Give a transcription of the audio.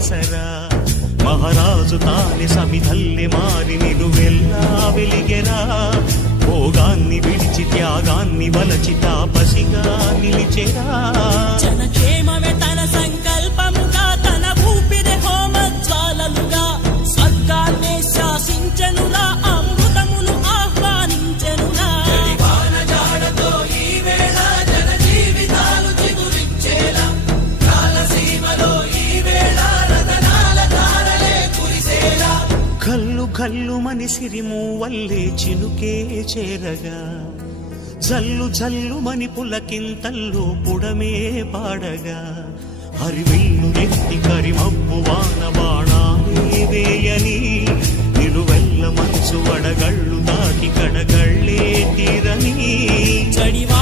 ఆసరా మహారాజు తాని సమిధల్లె మారి నిలువెల్లా వెలిగెరా. భోగాన్ని విడిచి త్యాగాన్ని వలచి తాపసిగా నిలిచెరా. గల్లు సిరిము వల్లే చినుకే చేరగా. జల్లు జల్లు మని పులకింతల్లు పుడమే పాడగా. హరివిల్లు ఎత్తి కరిమబ్బు వాన బాణాలేవేయని వేయని వెళ్ళ మంచు వడగళ్ళు దాకి కడగళ్ళే తీరని. చడివా